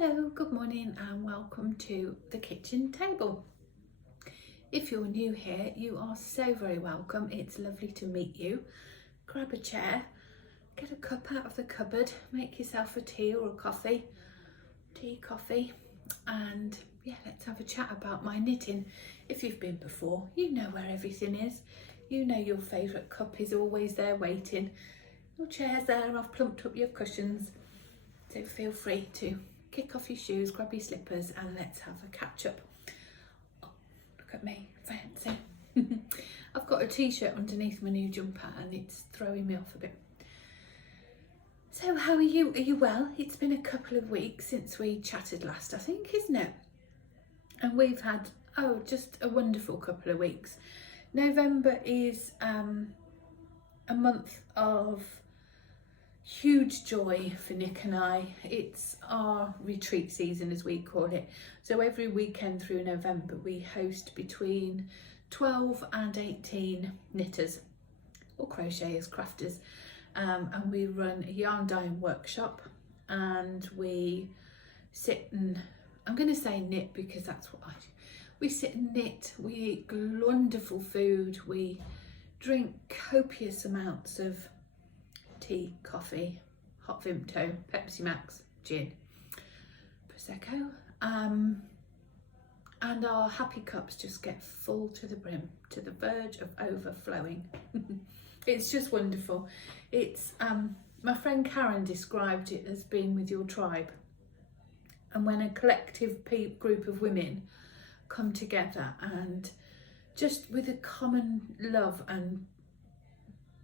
Hello, good morning and welcome to the kitchen table. If you're new here, you are so very welcome. It's lovely to meet you. Grab a chair, get a cup out of the cupboard, make yourself a tea or a coffee, coffee, and yeah, let's have a chat about my knitting. If you've been before, you know where everything is. You know your favourite cup is always there waiting. Your chair's there, I've plumped up your cushions. So feel free to kick off your shoes, grab your slippers and let's have a catch up. Oh, look at me, fancy. I've got a t-shirt underneath my new jumper and it's throwing me off a bit. So how are you? Are you well? It's been a couple of weeks since we chatted last, I think, isn't it? And we've had, just a wonderful couple of weeks. November is a month of huge joy for Nick and I. It's our retreat season, as we call it. So every weekend through November we host between 12 and 18 knitters or crocheters, crafters, and we run a yarn dyeing workshop, and we sit and, I'm going to say knit because that's what I do. We sit and knit, we eat wonderful food, we drink copious amounts of tea, coffee, hot Vimto, Pepsi Max, gin, Prosecco, and our happy cups just get full to the brim, to the verge of overflowing. It's just wonderful. It's my friend Karen described it as being with your tribe, and when a collective group of women come together and just with a common love and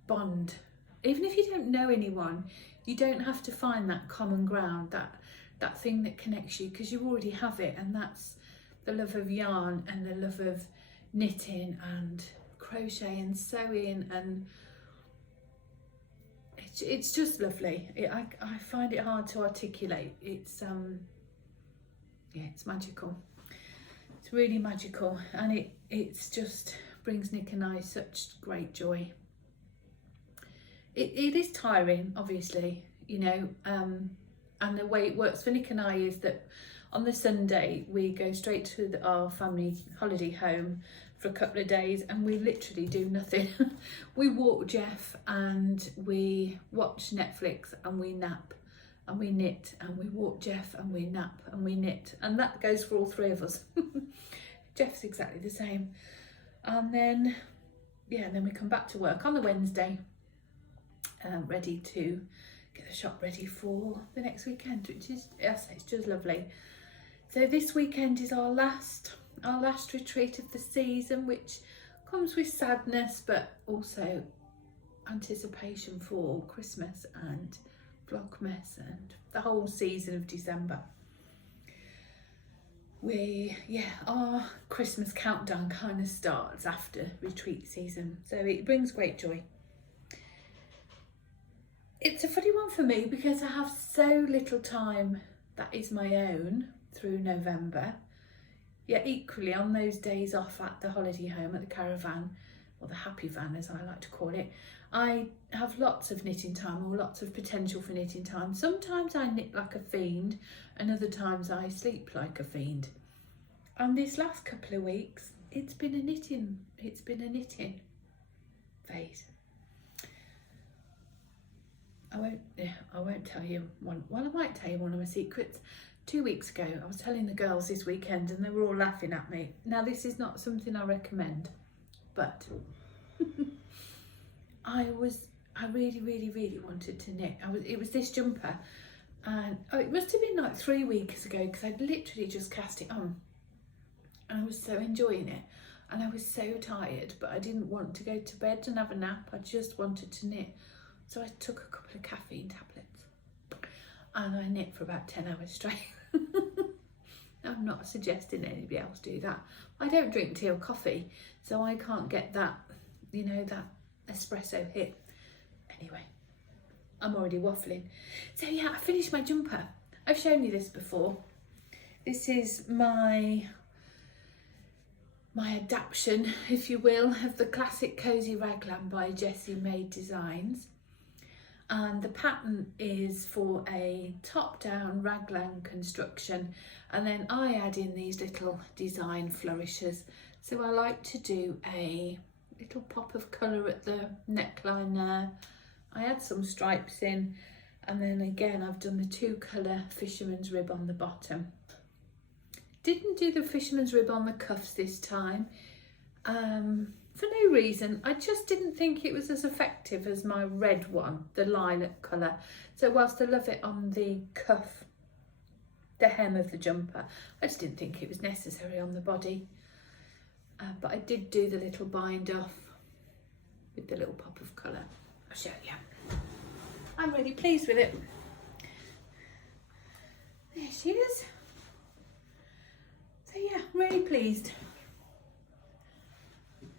bond. Even if you don't know anyone, you don't have to find that common ground, that thing that connects you, because you already have it, and that's the love of yarn and the love of knitting and crochet and sewing, and it's just lovely. I find it hard to articulate. It's it's magical. It's really magical, and it's just brings Nick and I such great joy. It is tiring, obviously, you know, and the way it works for Nick and I is that on the Sunday we go straight to our family holiday home for a couple of days, and we literally do nothing. We walk Jeff and we watch Netflix and we nap and we knit, and we walk Jeff and we nap and we knit, and that goes for all three of us. Jeff's exactly the same. And then, yeah, then we come back to work on the Wednesday, ready to get the shop ready for the next weekend, which is, yes, it's just lovely. So this weekend is our last retreat of the season, which comes with sadness but also anticipation for Christmas and vlogmas and the whole season of December. Our Christmas countdown kind of starts after retreat season, so it brings great joy. It's a funny one for me because I have so little time that is my own through November, yet equally on those days off at the holiday home, at the caravan, or the happy van as I like to call it, I have lots of knitting time, or lots of potential for knitting time. Sometimes I knit like a fiend and other times I sleep like a fiend. And this last couple of weeks it's been a knitting phase. I won't tell you one. Well, I might tell you one of my secrets. 2 weeks ago, I was telling the girls this weekend and they were all laughing at me. Now, this is not something I recommend, but I really, really, really wanted to knit. It was this jumper, and it must have been like 3 weeks ago, because I'd literally just cast it on and I was so enjoying it, and I was so tired, but I didn't want to go to bed and have a nap. I just wanted to knit. So I took a couple of caffeine tablets and I knit for about 10 hours straight. I'm not suggesting anybody else do that. I don't drink tea or coffee, so I can't get that, that espresso hit. Anyway, I'm already waffling. So yeah, I finished my jumper. I've shown you this before. This is my adaptation, if you will, of the classic Cozy Raglan by Jessie Made Designs. and the pattern is for a top-down raglan construction, and then I add in these little design flourishes. So I like to do a little pop of colour at the neckline there. I add some stripes in, and then again I've done the 2 colour fisherman's rib on the bottom. Didn't do the fisherman's rib on the cuffs this time, for no reason. I just didn't think it was as effective as my red one, the lilac colour. So whilst I love it on the cuff, the hem of the jumper, I just didn't think it was necessary on the body. But I did do the little bind off with the little pop of colour. I'll show you. I'm really pleased with it. There she is. So yeah, really pleased.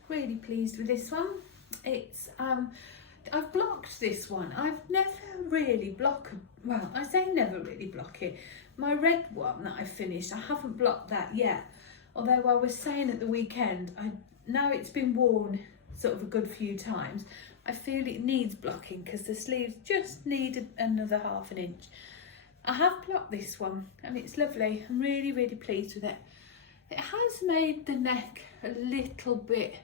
Really pleased with this one. It's I've blocked this one. I've never really well, I say never really block it. My red one that I finished, I haven't blocked that yet. Although I was saying at the weekend, now it's been worn sort of a good few times, I feel it needs blocking because the sleeves just need another ½ an inch. I have blocked this one and it's lovely. I'm really, really pleased with it. It has made the neck a little bit,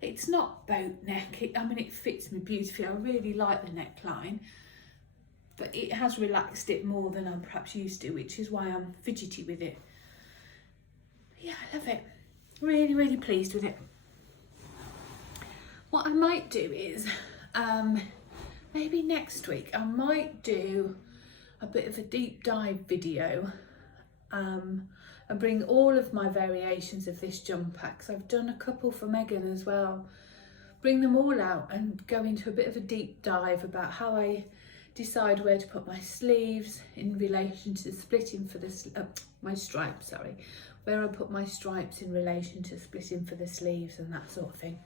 it's not boat neck, I mean it fits me beautifully, I really like the neckline, but it has relaxed it more than I'm perhaps used to, which is why I'm fidgety with it. Yeah, I love it. Really, really pleased with it. What I might do is, maybe next week, I might do a bit of a deep dive video and bring all of my variations of this jumper, because I've done a couple for Megan as well. Bring them all out and go into a bit of a deep dive about how I decide where to put my sleeves in relation to splitting for my stripes, sorry. Where I put my stripes in relation to splitting for the sleeves and that sort of thing.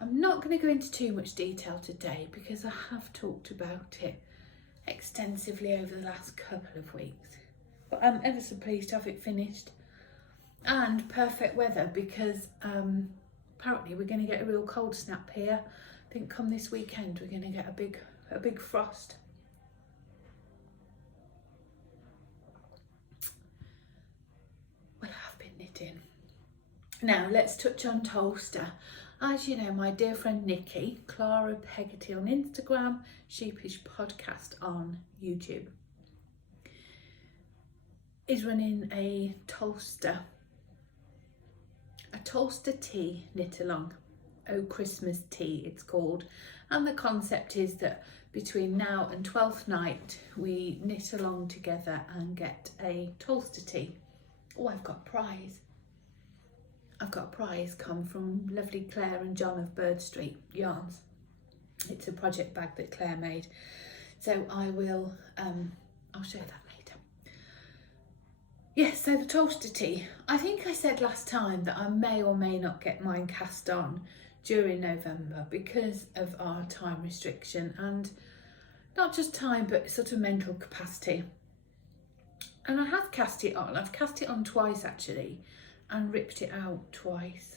I'm not going to go into too much detail today because I have talked about it extensively over the last couple of weeks. But I'm ever so pleased to have it finished. And perfect weather because apparently we're going to get a real cold snap here. I think come this weekend we're going to get a big frost. Well, I've been knitting. Now let's touch on Toaster. As you know, my dear friend Nikki, Clara Peggotty on Instagram, Sheepish Podcast on YouTube, is running a Toaster tea knit along. Oh Christmas tea it's called, and the concept is that between now and 12th night we knit along together and get a Toaster tea. Oh, I've got a prize. I've got a prize come from lovely Claire and John of Bird Street Yarns. It's a project bag that Claire made, so I will I'll show that later. Yes, so the Toaster tea. I think I said last time that I may or may not get mine cast on during November because of our time restriction, and not just time but sort of mental capacity. And I have cast it on. I've cast it on twice actually and ripped it out twice,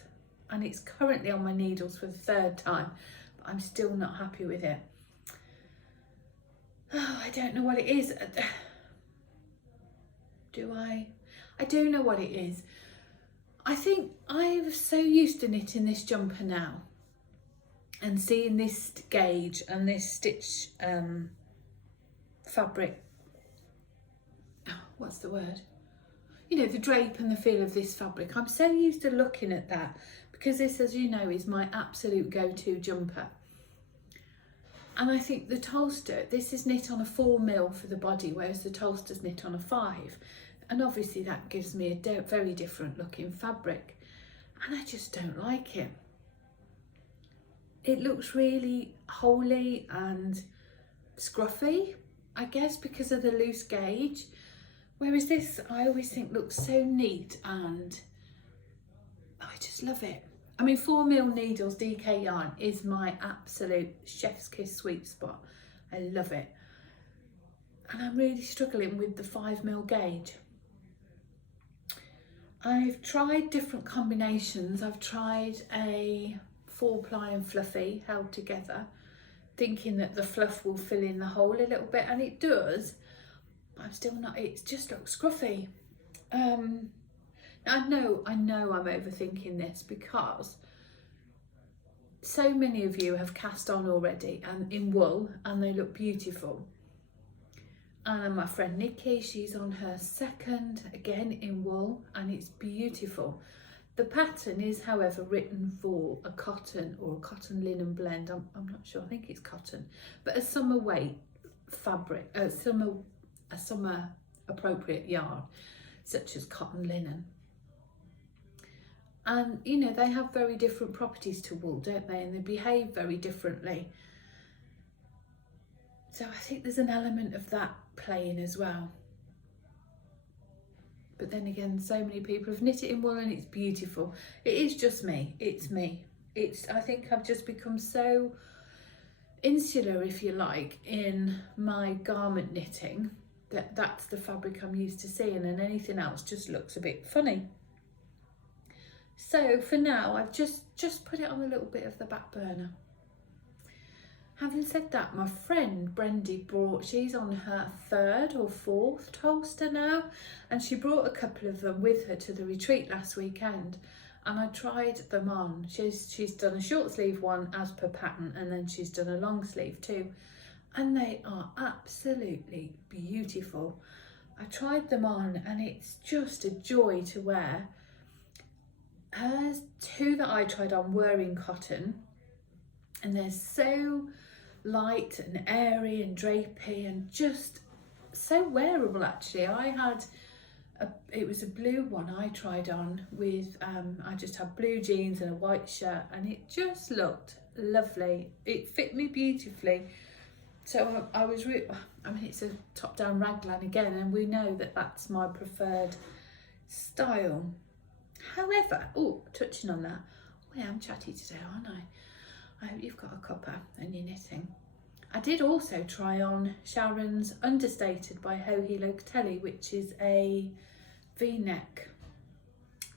and it's currently on my needles for the 3rd time, but I'm still not happy with it. Oh, I don't know what it is. Do I? I do know what it is. I think I'm so used to knitting this jumper now and seeing this gauge and this stitch fabric, what's the word? You know, the drape and the feel of this fabric. I'm so used to looking at that because this, as you know, is my absolute go-to jumper. And I think the Toaster, this is knit on a 4mm for the body, whereas the Toaster's knit on a 5. And obviously that gives me a very different looking fabric. And I just don't like it. It looks really holey and scruffy, I guess, because of the loose gauge. Whereas this, I always think looks so neat, and I just love it. I mean, 4mm needles DK yarn is my absolute chef's kiss sweet spot. I love it. And I'm really struggling with the 5mm gauge. I've tried different combinations. I've tried a 4-ply and fluffy held together. thinking that the fluff will fill in the hole a little bit, and it does, but I'm still not, it just looks scruffy. I know I'm overthinking this because so many of you have cast on already and in wool, and they look beautiful. And my friend Nikki, she's on her second, again in wool, and it's beautiful. The pattern is, however, written for a cotton or a cotton linen blend. I'm not sure, I think it's cotton, but a summer weight fabric, a summer appropriate yarn, such as cotton linen. And you know, they have very different properties to wool, don't they? And they behave very differently. So I think there's an element of that playing as well. But then again, so many people have knit it in wool and it's beautiful. It is just me, it's me. I think I've just become so insular, if you like, in my garment knitting, that's the fabric I'm used to seeing, and anything else just looks a bit funny. So for now, I've just put it on a little bit of the back burner. Having said that, my friend Brendy she's on her 3rd or 4th toaster now, and she brought a couple of them with her to the retreat last weekend, and I tried them on. She's done a short sleeve one as per pattern, and then she's done a long sleeve too, and they are absolutely beautiful. I tried them on and it's just a joy to wear. Hers 2 that I tried on were in cotton, and they're so light and airy and drapey and just so wearable. Actually, it was a blue one I tried on with I just had blue jeans and a white shirt, and it just looked lovely. It fit me beautifully. So I was it's a top down raglan again, and we know that that's my preferred style. However, touching on that, I am chatty today, aren't I? I hope you've got a cuppa and you're knitting. I did also try on Sharon's Understated by Joji Locatelli, which is a V-neck,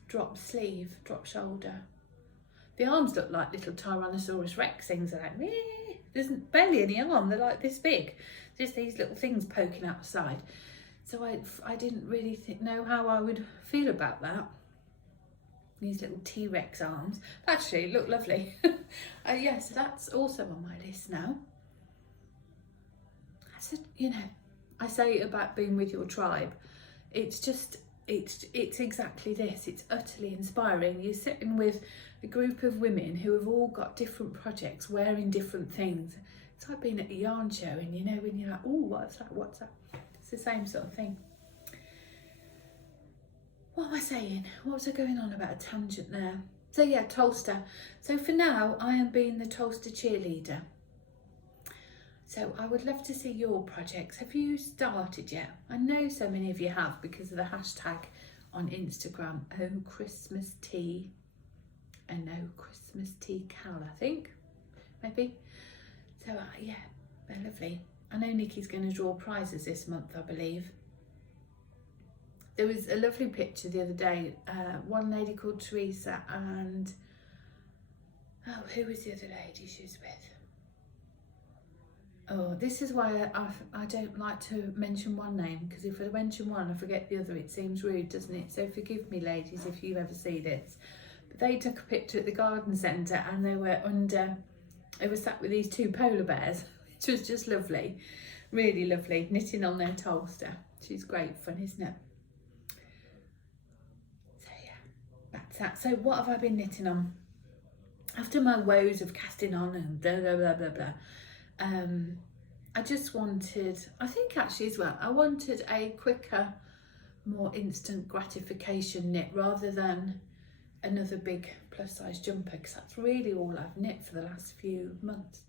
drop sleeve, drop shoulder. The arms look like little Tyrannosaurus Rex things. They're like, meh. There's barely any arm, they're like this big. Just these little things poking out the side. So I didn't really know how I would feel about that. These little T-Rex arms. Actually, it looked lovely. Yeah, so that's also on my list now. I said, you know, I say about being with your tribe. It's exactly this. It's utterly inspiring. You're sitting with a group of women who have all got different projects, wearing different things. It's like being at a yarn show, and you know, when you're like, oh, what's that? It's the same sort of thing. What am I saying? What was I going on about? A tangent there. So yeah, Tolster. So for now, I am being the Tolster cheerleader. So I would love to see your projects. Have you started yet? I know so many of you have because of the hashtag on Instagram, Oh Christmas Tea, and No Christmas Tea Cal, I think, maybe. So yeah, they're lovely. I know Nikki's going to draw prizes this month, I believe. There was a lovely picture the other day, one lady called Teresa and, who was the other lady she was with? Oh, this is why I don't like to mention one name, because if I mention one I forget the other. It seems rude, doesn't it? So forgive me, ladies, if you ever see this. But they took a picture at the garden centre, and they were sat with these 2 polar bears, which was just lovely, really lovely, knitting on their Tolster. She's great fun, isn't it? That's that. So what have I been knitting on? After my woes of casting on and blah, blah, blah, blah, blah, I just wanted, I think actually as well, I wanted a quicker, more instant gratification knit rather than another big plus size jumper, because that's really all I've knit for the last few months.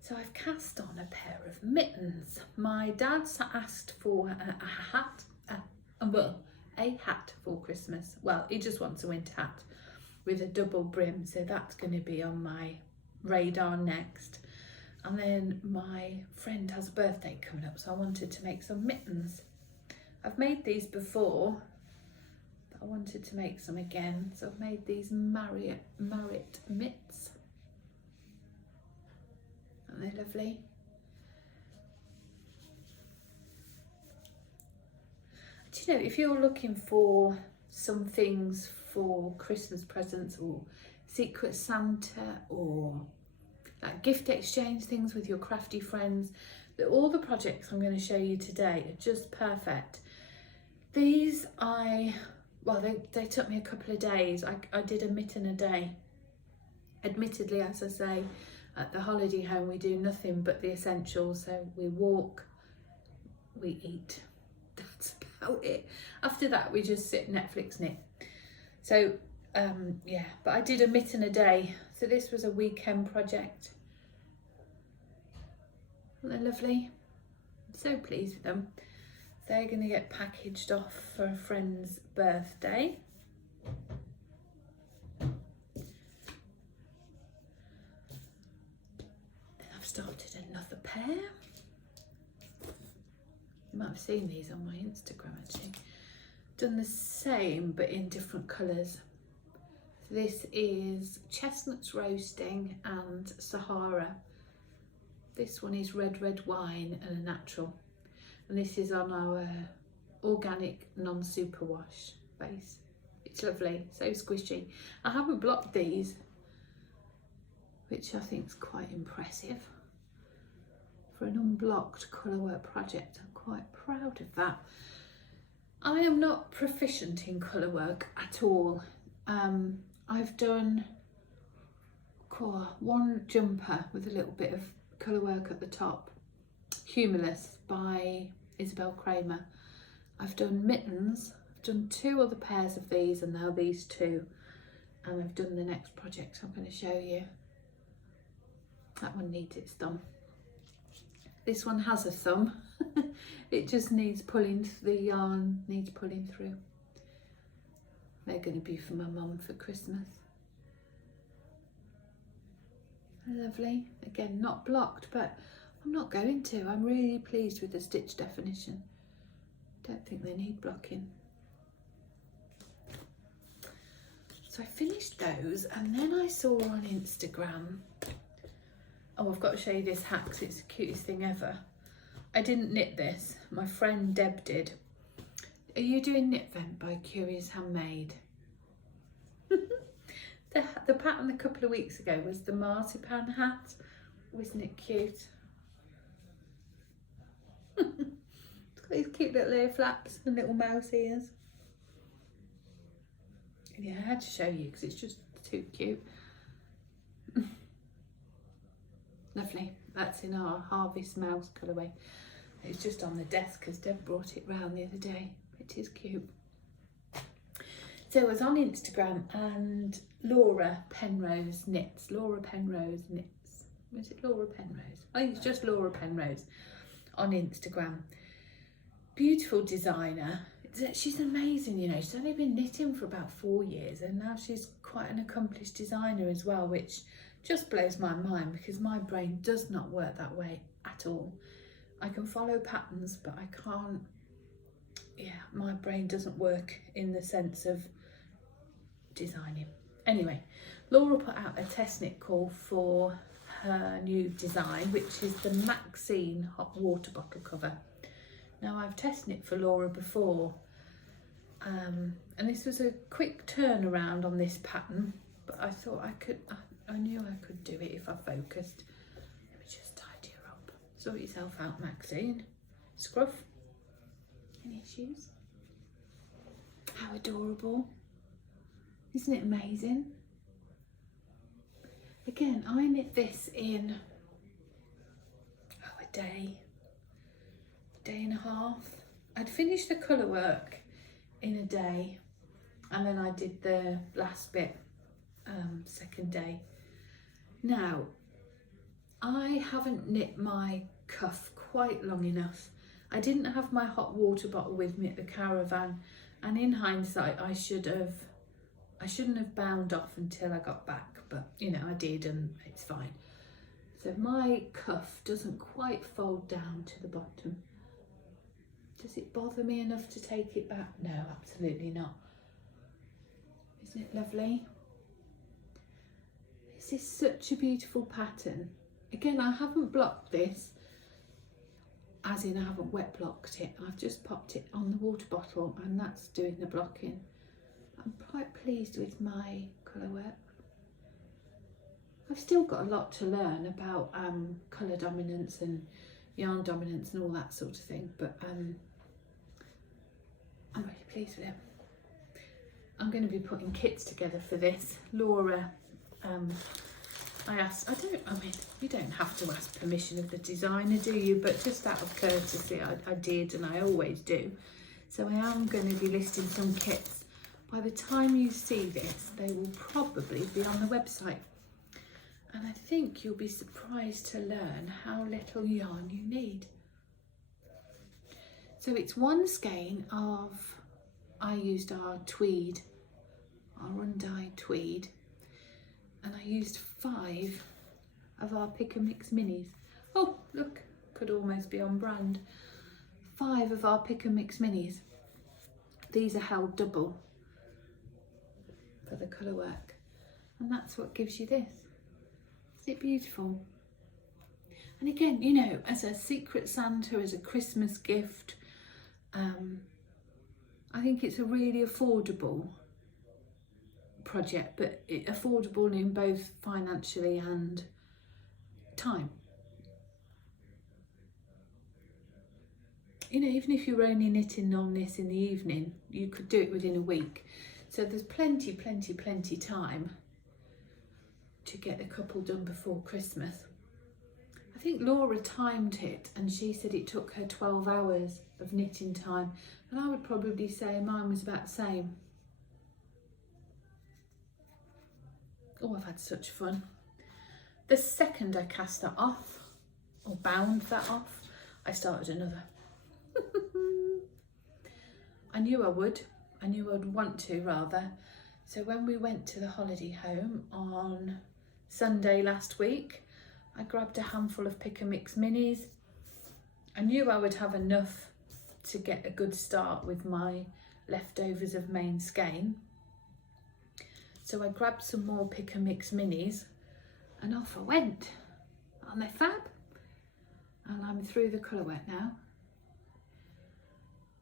So I've cast on a pair of mittens. My dad's asked for a hat, a hat for Christmas. Well, he just wants a winter hat with a double brim, so that's going to be on my radar next. And then my friend has a birthday coming up, so I wanted to make some mittens. I've made these before, but I wanted to make some again, so I've made these Marit Mittens. Aren't they lovely? Do you know, if you're looking for some things for Christmas presents or Secret Santa or like gift exchange things with your crafty friends, all the projects I'm going to show you today are just perfect. These they took me a couple of days. I did a mitten a day. Admittedly, as I say, at the holiday home we do nothing but the essentials. So we walk, we eat. That's about it. After that we just sit Netflix knit. So yeah, but I did a mitten a day. So this was a weekend project. Aren't they lovely? I'm so pleased with them. They're going to get packaged off for a friend's birthday. Then I've started another pair. You might have seen these on my Instagram actually. Done the same but in different colours. So this is chestnuts roasting and Sahara. This one is red wine and a natural. And this is on our organic non-superwash base. It's lovely, so squishy. I haven't blocked these, which I think is quite impressive. For an unblocked colourwork project, I'm quite proud of that. I am not proficient in colourwork at all. I've done one jumper with a little bit of colourwork at the top, Humorless by Isabel Kramer. I've done mittens, I've done 2 other pairs of these and now these 2, and I've done the next project I'm going to show you. That one needs its thumb. This one has a thumb. It just needs pulling, the yarn needs pulling through. They're going to be for my mum for Christmas. Lovely. Again, not blocked, but I'm not going to. I'm really pleased with the stitch definition. Don't think they need blocking. So I finished those and then I saw on Instagram, oh, I've got to show you this hat because it's the cutest thing ever. I didn't knit this, my friend Deb did. Are you doing Knit Vent by Curious Handmade? The pattern a couple of weeks ago was the marzipan hat. Wasn't it cute? It's got these cute little ear flaps and little mouse ears. Yeah, I had to show you because it's just too cute. Lovely. That's in our Harvest Mouse colourway. It's just on the desk because Deb brought it round the other day. It is cute. So I was on Instagram and Laura Penrose knits. Laura Penrose knits. Was it Laura Penrose? I think it's just Laura Penrose on Instagram. Beautiful designer. She's amazing, you know. She's only been knitting for about 4 years and now she's quite an accomplished designer as well, which just blows my mind because my brain does not work that way at all. I can follow patterns, but I can't, my brain doesn't work in the sense of designing. Anyway, Laura put out a test knit call for her new design, which is the Maxine hot water bottle cover. Now I've test knit for Laura before, and this was a quick turnaround on this pattern, but I thought I knew I could do it if I focused. Let me just tidy her up. Sort yourself out, Maxine. Scruff. Any issues? How adorable. Isn't it amazing? Again, I knit this in a day and a half. I'd finished the colour work in a day and then I did the last bit second day. Now, I haven't knit my cuff quite long enough. I didn't have my hot water bottle with me at the caravan, and in hindsight I shouldn't have bound off until I got back, but you know, I did and it's fine. So my cuff doesn't quite fold down to the bottom. Does it bother me enough to take it back? No, absolutely not. Isn't it lovely? This is such a beautiful pattern. Again, I haven't blocked this, as in I haven't wet blocked it. I've just popped it on the water bottle and that's doing the blocking. I'm quite pleased with my colour work. I've still got a lot to learn about colour dominance and yarn dominance and all that sort of thing, but I'm really pleased with it. I'm going to be putting kits together for this. Laura, you don't have to ask permission of the designer, do you? But just out of courtesy, I did, and I always do. So I am going to be listing some kits. By the time you see this, they will probably be on the website. And I think you'll be surprised to learn how little yarn you need. So it's one skein of, I used our tweed, our undyed tweed, and I used 5 of our Pick and Mix minis. Oh, look, could almost be on brand. 5 of our Pick and Mix minis. These are held double for the colour work, and that's what gives you this. Isn't it beautiful? And again, you know, as a Secret Santa, as a Christmas gift, I think it's a really affordable project, but affordable in both financially and time. You know, even if you were only knitting on this in the evening, you could do it within a week. So there's plenty time to get a couple done before Christmas. I think Laura timed it and she said it took her 12 hours of knitting time, and I would probably say mine was about the same. Oh, I've had such fun. The second I cast that off, or bound that off, I started another. I knew I would. I knew I'd want to, rather. So when we went to the holiday home on Sunday last week, I grabbed a handful of Pick and Mix minis. I knew I would have enough to get a good start with my leftovers of main skein. So I grabbed some more Pick and Mix minis and off I went. Aren't they fab? And I'm through the colour work now.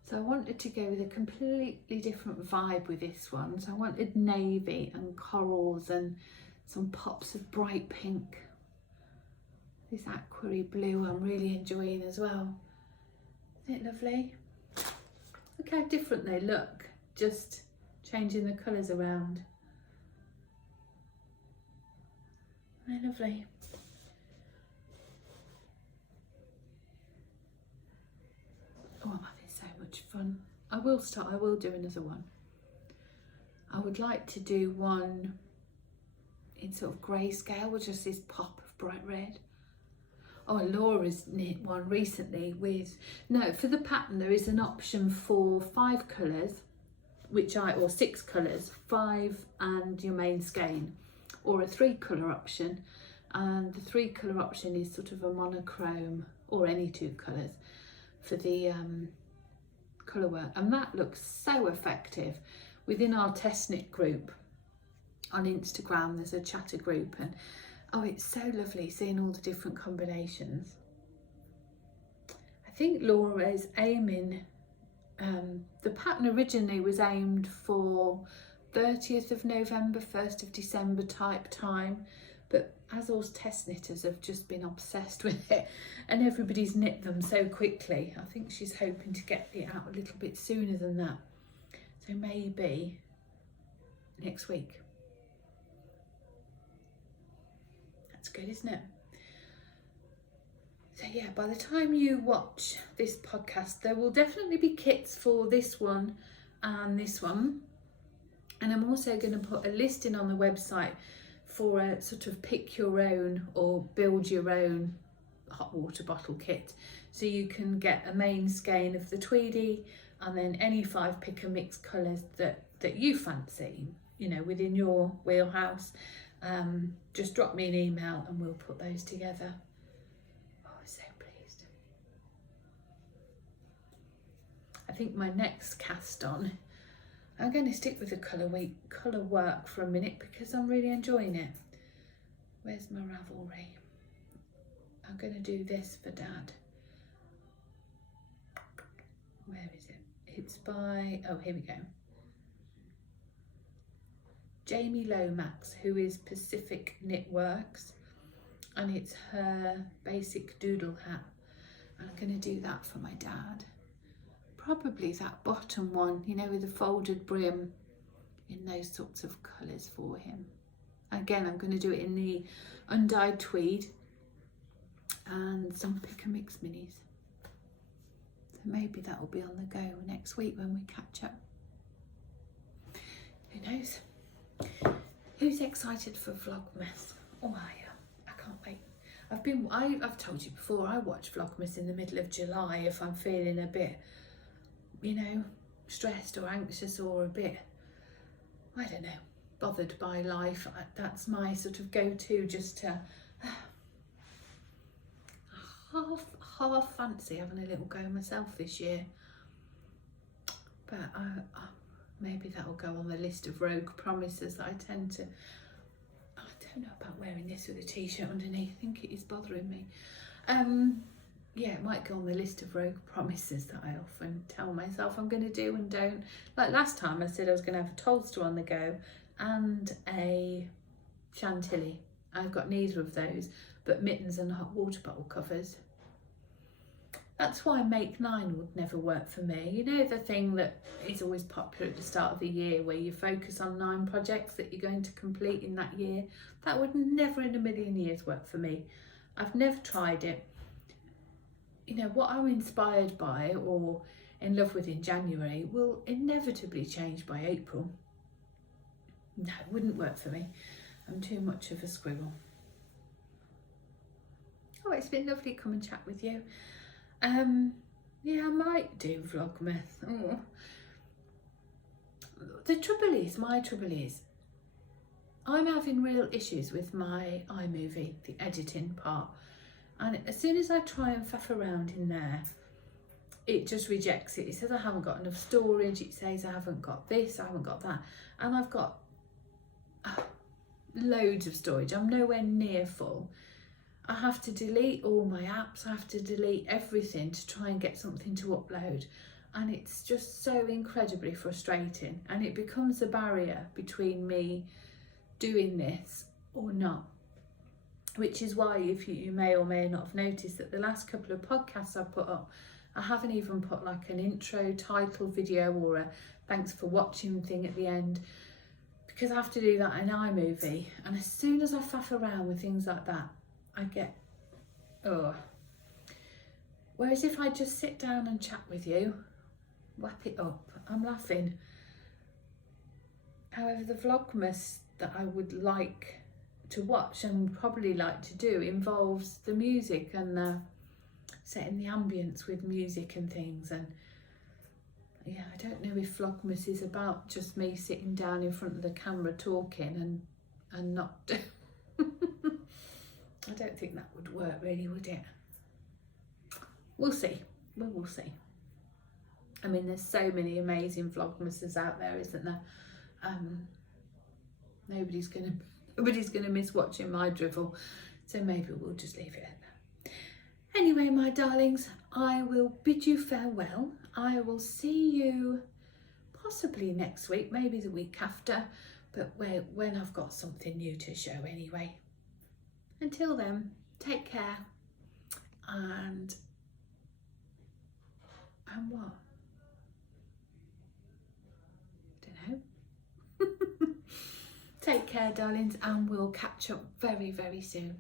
So I wanted to go with a completely different vibe with this one. So I wanted navy and corals and some pops of bright pink. This aquary blue I'm really enjoying as well. Isn't it lovely? Look how different they look, just changing the colours around. They're lovely. Oh, I'm having so much fun. I will do another one. I would like to do one in sort of grayscale with just this pop of bright red. Oh, Laura's knit one recently with, no, for the pattern there is an option for 5 colours, or 6 colours, 5 and your main skein, or a 3 colour option, and the 3 colour option is sort of a monochrome, or any 2 colours for the colour work, and that looks so effective. Within our test knit group on Instagram, there's a chatter group, and oh, it's so lovely seeing all the different combinations. I think Laura is aiming, the pattern originally was aimed for 30th of November, 1st of December type time, but as all test knitters have just been obsessed with it and everybody's knit them so quickly, I think she's hoping to get it out a little bit sooner than that. So maybe next week. That's good, isn't it? So yeah, by the time you watch this podcast, there will definitely be kits for this one and this one. And I'm also going to put a listing on the website for a sort of pick your own or build your own hot water bottle kit. So you can get a main skein of the Tweedy and then any 5 pick and mix colours that you fancy, you know, within your wheelhouse. Just drop me an email and we'll put those together. Oh, I'm so pleased. I think my next cast on, I'm going to stick with the colour work for a minute because I'm really enjoying it. Where's my Ravelry? I'm going to do this for Dad. Where is it? It's by, oh, here we go. Jamie Lomax, who is Pacific Knitworks, and it's her basic doodle hat. And I'm going to do that for my dad. Probably that bottom one, you know, with the folded brim in those sorts of colours for him. Again, I'm going to do it in the undyed tweed and some pick and mix minis. So maybe that will be on the go next week when we catch up. Who knows? Who's excited for Vlogmas? Oh, I am. I can't wait. I've told you before, I watch Vlogmas in the middle of July if I'm feeling a bit, you know, stressed or anxious or a bit, I don't know, bothered by life. That's my sort of go-to, just to half fancy having a little go myself this year. But maybe that'll go on the list of rogue promises that I tend to. I don't know about wearing this with a t-shirt underneath. I think it is bothering me. Yeah, it might go on the list of rogue promises that I often tell myself I'm going to do and don't. Like last time I said I was going to have a toadstool on the go and a chantilly. I've got neither of those, but mittens and hot water bottle covers. That's why Make 9 would never work for me. You know, the thing that is always popular at the start of the year where you focus on 9 projects that you're going to complete in that year? That would never in a million years work for me. I've never tried it. You know, what I'm inspired by or in love with in January will inevitably change by April. No, it wouldn't work for me. I'm too much of a squirrel. Oh, it's been lovely to come and chat with you. Yeah, I might do Vlogmas. Oh. My trouble is, I'm having real issues with my iMovie, the editing part. And as soon as I try and faff around in there, it just rejects it. It says I haven't got enough storage. It says I haven't got this, I haven't got that. And I've got loads of storage. I'm nowhere near full. I have to delete all my apps. I have to delete everything to try and get something to upload. And it's just so incredibly frustrating. And it becomes a barrier between me doing this or not. Which is why, if you may or may not have noticed that the last couple of podcasts I put up, I haven't even put like an intro title video or a thanks for watching thing at the end, because I have to do that in iMovie. And as soon as I faff around with things like that, I get, Whereas if I just sit down and chat with you, wrap it up, I'm laughing. However, the Vlogmas that I would like to watch and probably like to do involves the music and the setting the ambience with music and things. And yeah, I don't know if Vlogmas is about just me sitting down in front of the camera talking and not I don't think that would work really, would it? We'll see. We will see. I mean, there's so many amazing Vlogmases out there, isn't there? Nobody's gonna miss watching my drivel, so maybe we'll just leave it at that. Anyway, my darlings, I will bid you farewell. I will see you possibly next week, maybe the week after, but when I've got something new to show anyway. Until then, take care and what? I don't know. Take care, darlings, and we'll catch up very, very soon.